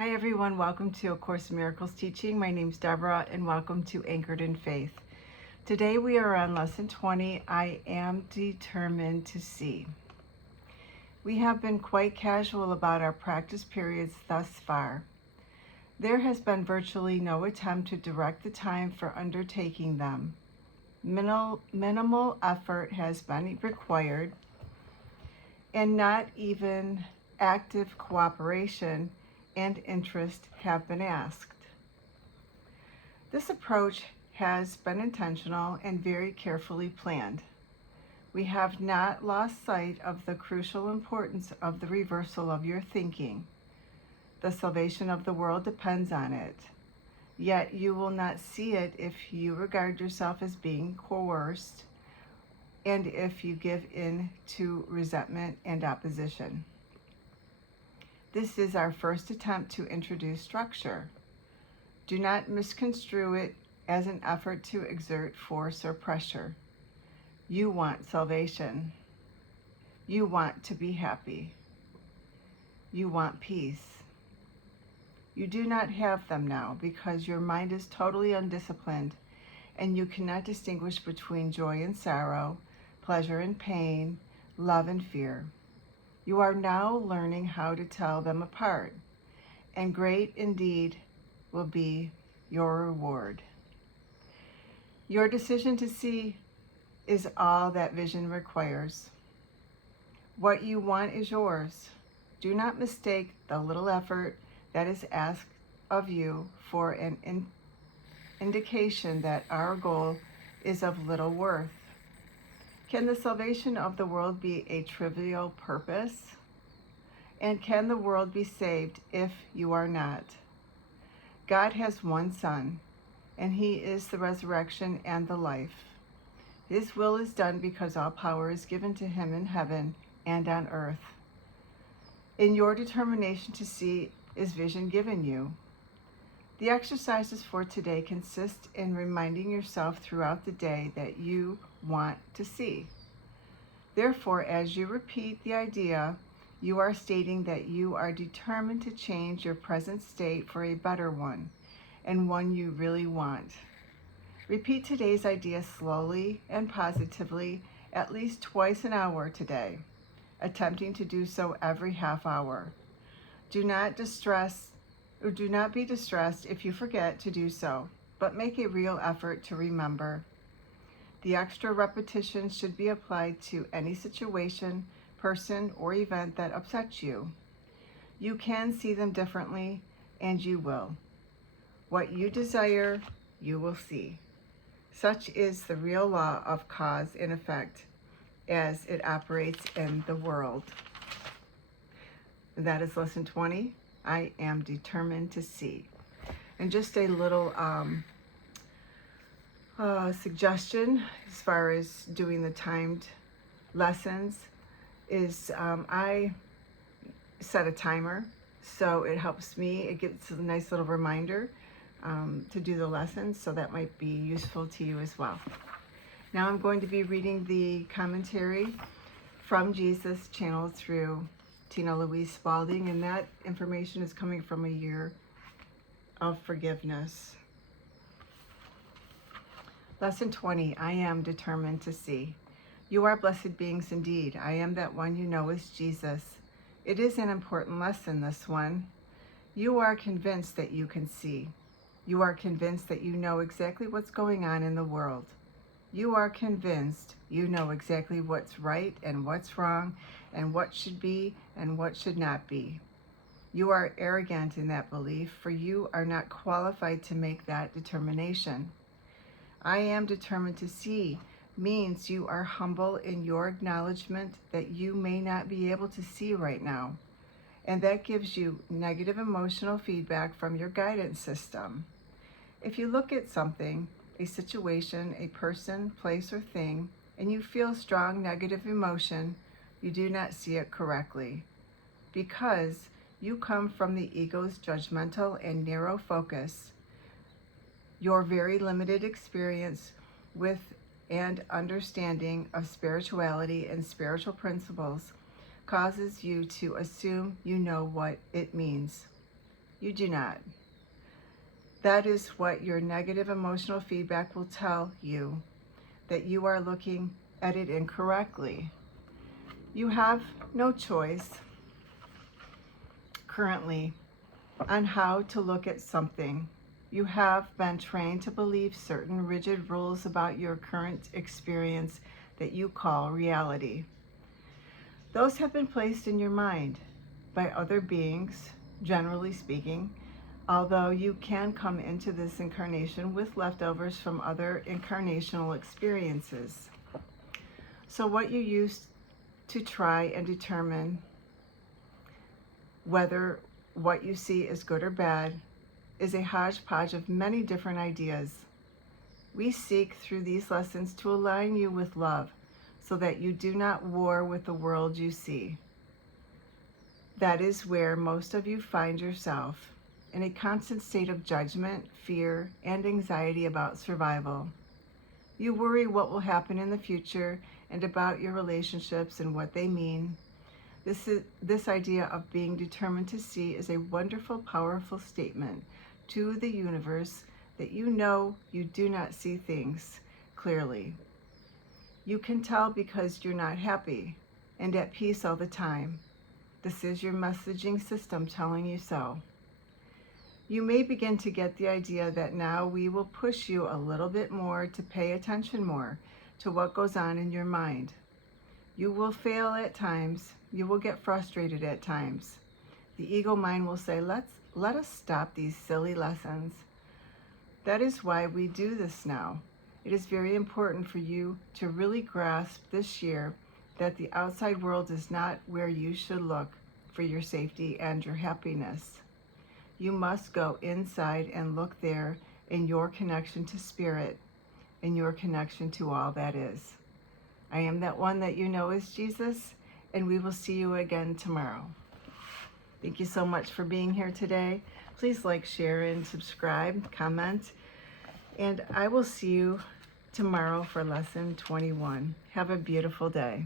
Hi everyone, welcome to A Course in Miracles teaching. My name's Deborah and welcome to Anchored in Faith. Today we are on lesson 20, I am determined to see. We have been quite casual about our practice periods thus far. There has been virtually no attempt to direct the time for undertaking them. Minimal effort has been required, and not even active cooperation and interest have been asked. This approach has been intentional and very carefully planned. We have not lost sight of the crucial importance of the reversal of your thinking. The salvation of the world depends on it. Yet you will not see it if you regard yourself as being coerced and if you give in to resentment and opposition. This is our first attempt to introduce structure. Do not misconstrue it as an effort to exert force or pressure. You want salvation. You want to be happy. You want peace. You do not have them now because your mind is totally undisciplined and you cannot distinguish between joy and sorrow, pleasure and pain, love and fear. You are now learning how to tell them apart, and great indeed will be your reward. Your decision to see is all that vision requires. What you want is yours. Do not mistake the little effort that is asked of you for an indication that our goal is of little worth. Can the salvation of the world be a trivial purpose? And can the world be saved if you are not? God has one Son, and He is the resurrection and the life. His will is done because all power is given to Him in heaven and on earth. In your determination to see is vision given you. The exercises for today consist in reminding yourself throughout the day that you want to see. Therefore, as you repeat the idea, you are stating that you are determined to change your present state for a better one, and one you really want. Repeat today's idea slowly and positively at least twice an hour today, attempting to do so every half hour. Do not be distressed if you forget to do so, but make a real effort to remember. The extra repetition should be applied to any situation, person, or event that upsets you. You can see them differently, and you will. What you desire, you will see. Such is the real law of cause and effect as it operates in the world. That is lesson 20. I am determined to see. And just a little suggestion as far as doing the timed lessons is I set a timer, so it helps me. It gives a nice little reminder to do the lessons, so that might be useful to you as well. Now I'm going to be reading the commentary from Jesus channeled through Tina Louise Spalding, and that information is coming from A Year of Forgiveness. Lesson 20, I am determined to see. You are blessed beings indeed. I am that one you know is Jesus. It is an important lesson, this one. You are convinced that you can see. You are convinced that you know exactly what's going on in the world. You are convinced you know exactly what's right and what's wrong and what should be and what should not be. You are arrogant in that belief, for you are not qualified to make that determination. I am determined to see means you are humble in your acknowledgement that you may not be able to see right now, and that gives you negative emotional feedback from your guidance system. If you look at something, a situation, a person, place, or thing, and you feel strong negative emotion, you do not see it correctly, because you come from the ego's judgmental and narrow focus. Your very limited experience with and understanding of spirituality and spiritual principles causes you to assume you know what it means. You do not. That is what your negative emotional feedback will tell you, that you are looking at it incorrectly. You have no choice currently on how to look at something. You have been trained to believe certain rigid rules about your current experience that you call reality. Those have been placed in your mind by other beings, generally speaking, although you can come into this incarnation with leftovers from other incarnational experiences. So what you use to try and determine whether what you see is good or bad is a hodgepodge of many different ideas. We seek through these lessons to align you with love so that you do not war with the world you see. That is where most of you find yourself, in a constant state of judgment, fear, and anxiety about survival. You worry what will happen in the future and about your relationships and what they mean. This idea of being determined to see is a wonderful, powerful statement to the universe that you know you do not see things clearly. You can tell because you're not happy and at peace all the time. This is your messaging system telling you so. You may begin to get the idea that now we will push you a little bit more to pay attention more to what goes on in your mind. You will fail at times. You will get frustrated at times. The ego mind will say, let us stop these silly lessons. That is why we do this now. It is very important for you to really grasp this year that the outside world is not where you should look for your safety and your happiness. You must go inside and look there in your connection to spirit, in your connection to all that is. I am that one that you know is Jesus, and we will see you again tomorrow. Thank you so much for being here today. Please like, share, and subscribe, comment, and I will see you tomorrow for lesson 21. Have a beautiful day.